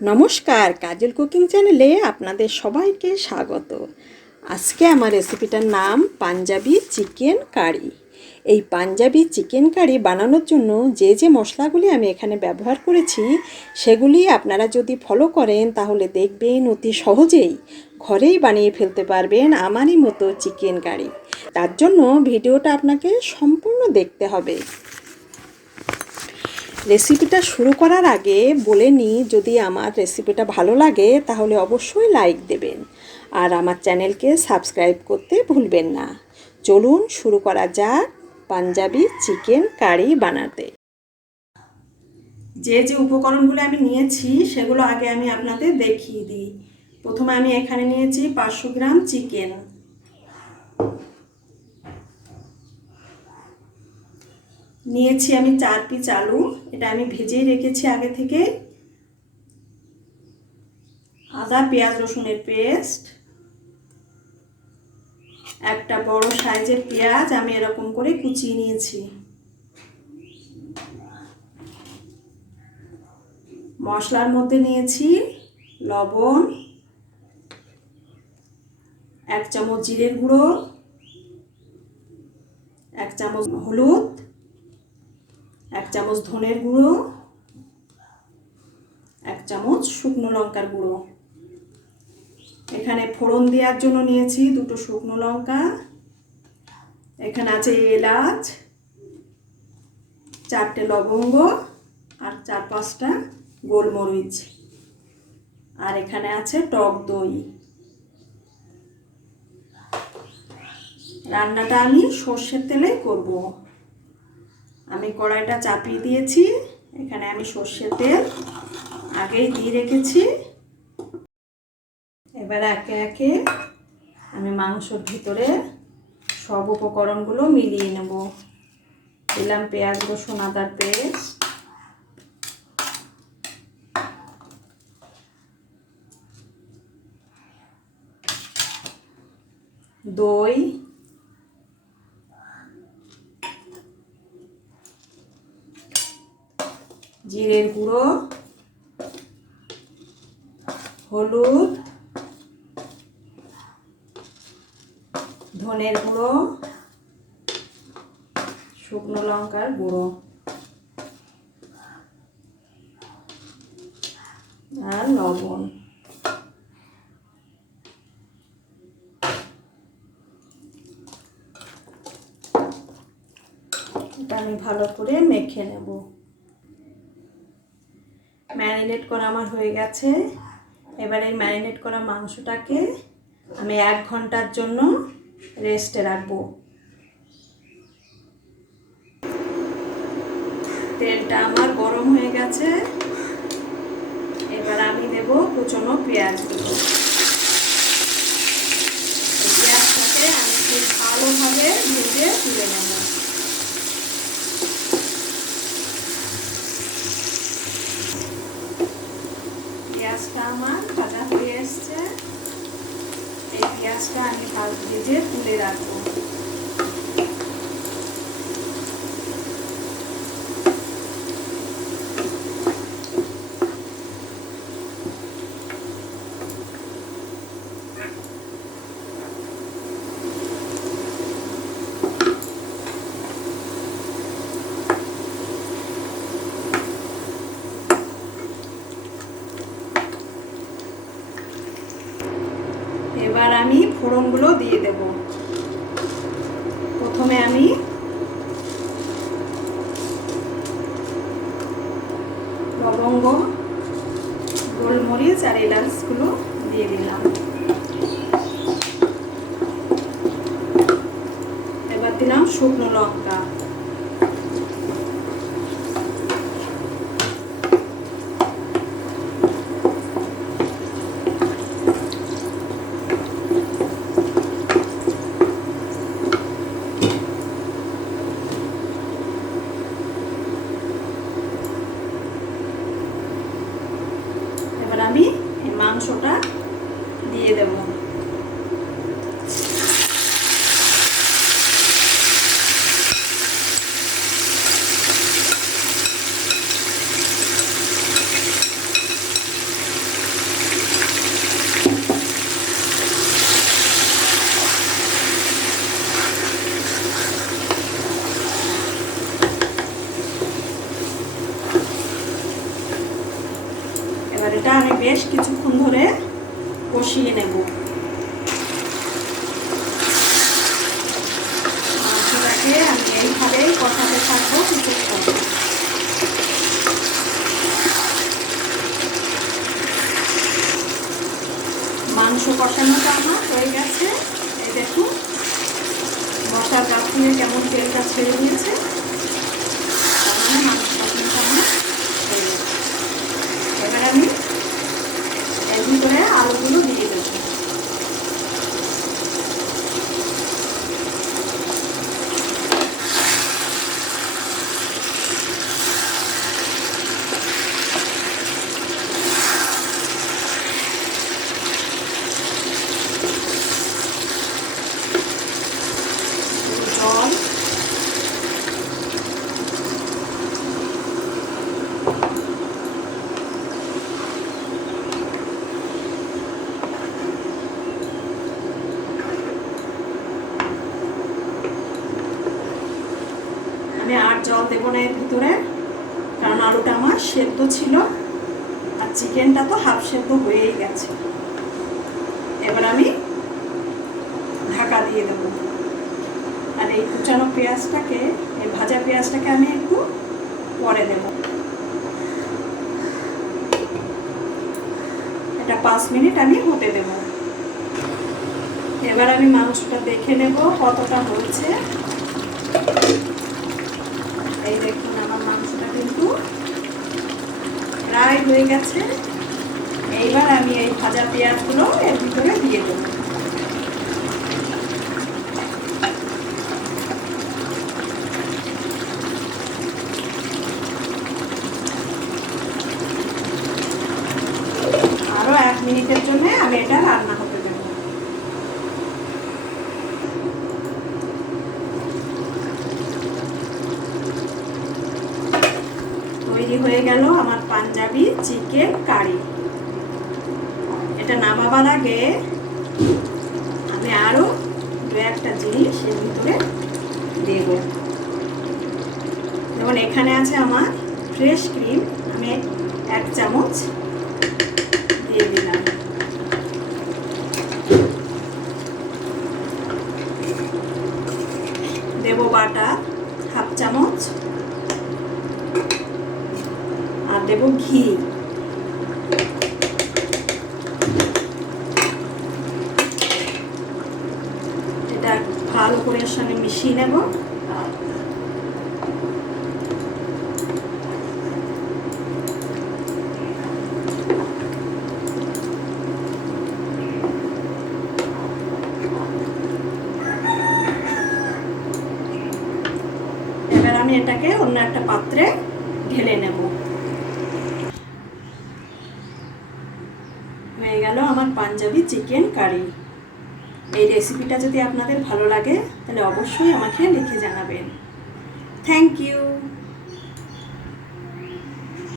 নমস্কার, কাজল কুকিং চ্যানেলে আপনাদের সবাইকে স্বাগত। আজকে আমার রেসিপিটার নাম পাঞ্জাবি চিকেন কারি। এই পাঞ্জাবি চিকেন কারি বানানোর জন্য যে মশলাগুলি আমি এখানে ব্যবহার করেছি সেগুলি আপনারা যদি ফলো করেন তাহলে দেখবেন অতি সহজেই ঘরেই বানিয়ে ফেলতে পারবেন আমারই মতো চিকেন কারি। তার জন্য ভিডিওটা আপনাকে সম্পূর্ণ দেখতে হবে। রেসিপিটা শুরু করার আগে বলে নিই, যদি আমার রেসিপিটা ভালো লাগে তাহলে অবশ্যই লাইক দেবেন আর আমার চ্যানেলকে সাবস্ক্রাইব করতে ভুলবেন না। চলুন শুরু করা যাক পাঞ্জাবি চিকেন কারি বানাতে। যে উপকরণগুলো আমি নিয়েছি সেগুলো আগে আমি আপনাদের দেখিয়ে দিই। প্রথমে আমি এখানে নিয়েছি 500 গ্রাম চিকেন, নিয়েছি আমি 4 পিস আলু, এটা আমি ভেজেই রেখেছি আগে থেকে। আদা পেঁয়াজ রসুনের পেস্ট, একটা বড় সাইজের পেঁয়াজ আমি এরকম করে কুচিয়ে নিয়েছি। মশলার মধ্যে নিয়েছি লবণ, 1 চামচ জিরের গুঁড়ো, 1 চামচ হলুদ, 1 চামচ ধনের গুঁড়ো, 1 চামচ শুকনো লঙ্কার গুঁড়ো। এখানে ফোড়ন দেওয়ার জন্য নিয়েছি 2টো শুকনো লঙ্কা, এখানে আছে এলাচ, 4টে লবঙ্গ আর 4-5টা গোলমরিচ, আর এখানে আছে টক দই। রান্নাটা আমি সর্ষের তেলে করব। আমি কড়াইটা চাপিয়ে দিয়েছি, এখানে আমি সর্ষের তেল আগেই দিয়ে রেখেছি। এবার একে একে আমি মাংসর ভিতরে সব উপকরণগুলো মিলিয়ে নেব। দিলাম পেঁয়াজ রসুন আদার পেস্ট, দই, জিরের গুঁড়ো, হলুদ, ধনের গুঁড়ো, শুকনো লঙ্কার গুঁড়ো আর লবণ। এটা আমি ভালো করে মেখে নেব। ম্যারিনেট করা আমার হয়ে গেছে। এবার এই ম্যারিনেট করা মাংসটাকে আমি 1 ঘন্টার জন্য রেস্টে রাখবো। তেলটা আমার গরম হয়ে গেছে, এবার আমি দেব কুচনো পেঁয়াজগুলো। পেঁয়াজটাকে আমি খুব ভালোভাবে ভেজে তুলে নেব। পেঁয়াজটা আমার ভাজা হয়ে এসছে, এই পেঁয়াজটা আমি ভেজে তুলে রাখবো। এবার আমি ফোড়নগুলো দিয়ে দেব। প্রথমে আমি লবঙ্গ, গোলমরিচ আর এলাচগুলো দিয়ে দিলাম। এবার দিলাম শুকনো লঙ্কা, আমি এই মাংসটা দিয়ে দেব। এবার এটা আমি বেশ কিছুক্ষণ ধরে কষিয়ে নেব। মাংসটাকে আমি এইভাবেই কষাতে থাকবো কিছুক্ষণ। মাংস কষানোটা আমার হয়ে গেছে। এই দেখুন মশলার গাছ থেকে কেমন তেলটা ছেড়ে দিয়েছে, তার মানে মাংস কষানোটা আমার হয়ে গেছে। এবার আমি এর ভিতরে আলুগুলো দিয়ে দেবো। জল, আমি আর জল দেবো না এর ভিতরে, কারণ আলুটা আমার সেদ্ধ ছিল আর চিকেনটা তো হাফ সেদ্ধ হয়েই গেছে। এবার আমি ঢাকা দিয়ে দেবো। আর এই কুচানো পেঁয়াজটাকে, এই ভাজা পেঁয়াজটাকে আমি একটু পরে দেব। এটা 5 মিনিট আমি হতে দেব। এবার আমি মাংসটা দেখে নেব কতটা হয়েছে। এই দেখুন আমার মাংসটা কিন্তু প্রায় হয়ে গেছে। এইবার আমি এই ভাজা পেঁয়াজগুলো এর ভিতরে দিয়ে দেব। আরো 1 মিনিটের জন্য আমি এটা রান্না হতে দেব। তৈরি হয়ে গেল আমার পাঞ্জাবি চিকেন কারি। এটা নামাবার আগে আমি আরো 2-1টা জিনিস এর ভিতরে দেব। যেমন এখানে আছে আমার ফ্রেশ ক্রিম, আমি 1 চামচ দিয়ে দিলাম। দেব বাটার হাফ চামচ, আর দেব ঘি। এটা ভালো করে এর সঙ্গে মিশিয়ে নেব। এবার আমি এটাকে অন্য একটা পাত্রে ঢেলে নেব। হয়ে গেল আমার পাঞ্জাবি চিকেন কারি। এই রেসিপিটা যদি আপনাদের ভালো লাগে তাহলে অবশ্যই আমাকে লিখে জানাবেন। Thank you.